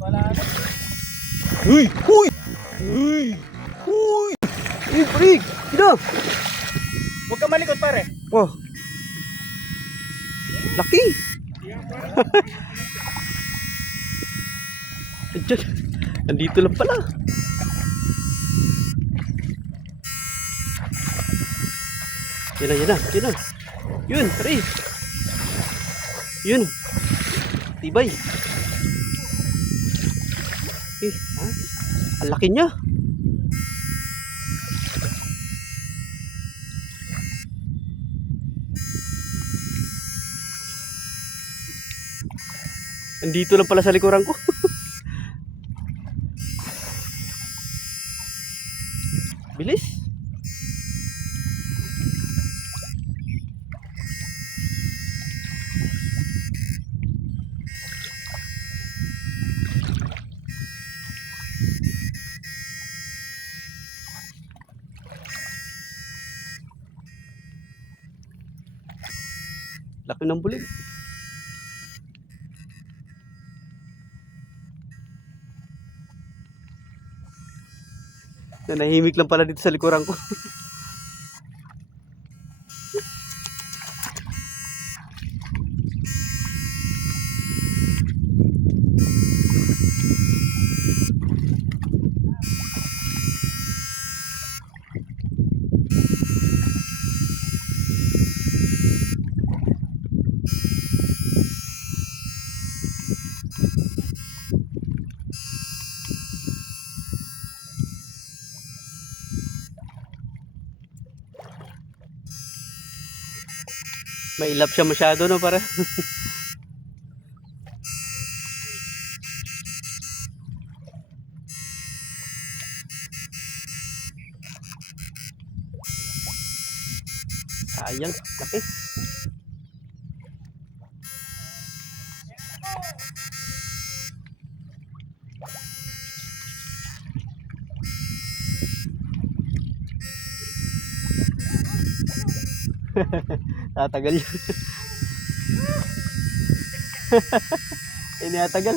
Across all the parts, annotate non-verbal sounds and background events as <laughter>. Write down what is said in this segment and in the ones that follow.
Wala na. Uy! Uy! Uy! Uy! Uy, prig! Sino? Huwag ka malikot pare. Oh. Laki! <laughs> Andiyan. Nandito lang pala. Yan na, yan na, yan na. Yun, pare. Yun. Tibay. Eh, ha? Ang laki niya. Nandito lang pala sa likuran ko. <laughs> Bilis. Laki ng bulig. Nanahimik lang pala dito sa likuran ko. <laughs> Mailap siya masyado no para. <laughs> Sayang, laki. <laughs> Tatagal yun. <laughs> Inatagal.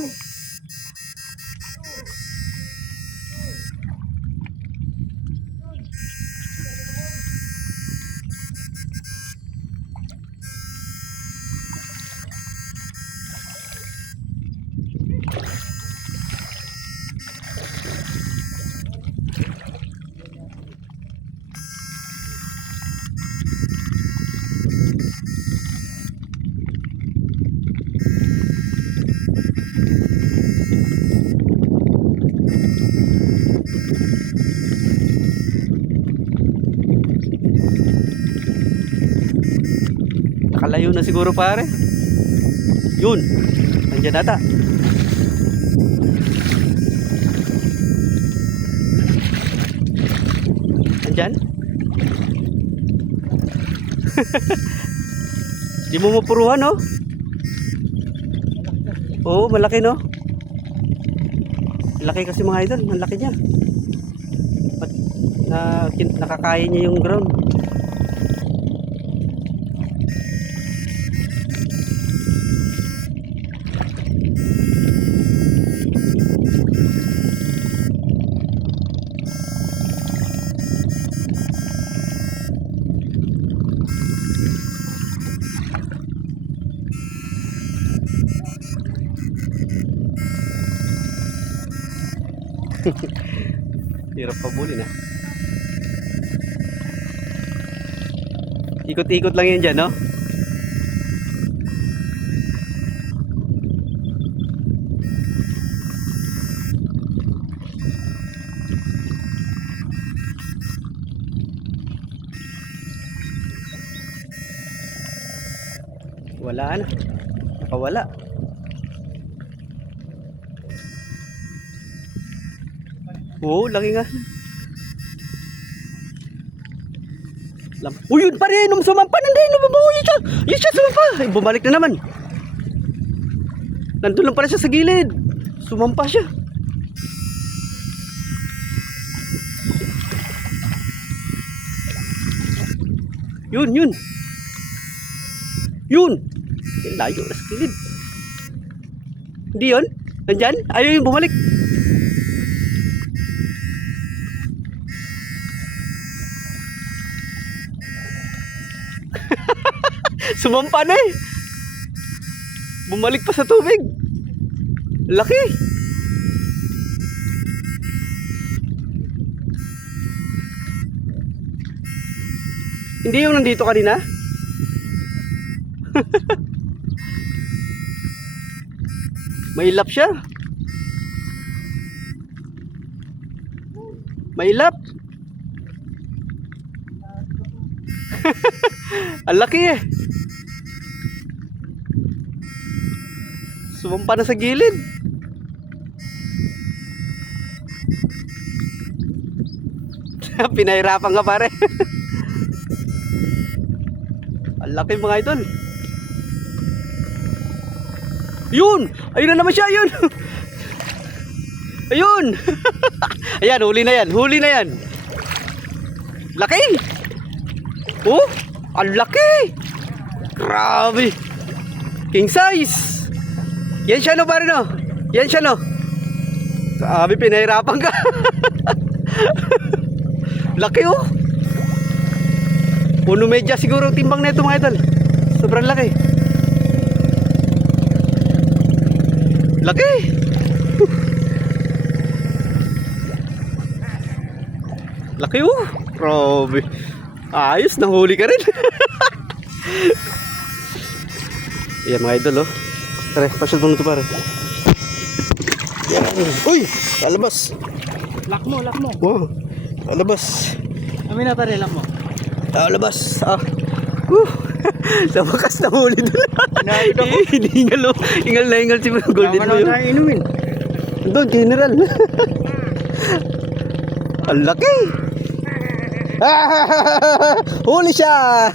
Nakalayo na siguro pare. Yun. Nandiyan ata. Nandiyan? <laughs> Di mo mapuruhan, no? Oo, malaki, no? Laki kasi mga idol. Ang laki niya. Ba't na, nakakaya niya yung ground. <laughs> Hirap pabuli na. Ikot-ikot lang yan dyan, no? Wala na. Nakawala. Oo, laki nga. Lam Uy, yun pa rin, nung sumampa, nandiyan, lumabaw, siya, yun siya sumampa. Ay, bumalik na naman. Nandun lang pala siya sa gilid. Sumampa siya. Yun, yun. Yun. Ay, Layo na sa gilid. Hindi yun? Nandyan? Ayaw yung bumalik. Sumampa na eh. Bumalik pa sa tubig. Laki. Hindi yung nandito kanina? <laughs> Mailap siya. Mailap. <laughs> Ang laki eh. Sumampa na sa gilid. <laughs> Pinahirapan ka pare. <laughs> Ang laki mga idol. Yun! Ayun na naman siya, yun! <laughs> Ayun! Ayan, huli na yan, huli na yan. Laki! Oh! Ang laki! Grabe! King size! Yan siya no, pare no? Yan siya no? Sabi, pinahirapan ka. <laughs> laki oh! Puno medya siguro ang timbang na ito mga idol. Sobrang laki. Laki! <laughs> laki oh! Grabe. Ayos, nahuli ka rin. <laughs> Yan mga idol oh. Tara, pasyal mo nito pare. Yan. Uy! Lalabas. Lock mo, lock mo. Wow. Lalabas. Amin na pare, lock mo. Lalabas. Ah. Woo! <laughs> Sa wakas na huli doon. Ako. <laughs> Hiningal oh. Ingal na ingal si Golden Tama mo na tayo inumin. Doon, general. <laughs> Ang laki. Huli siya.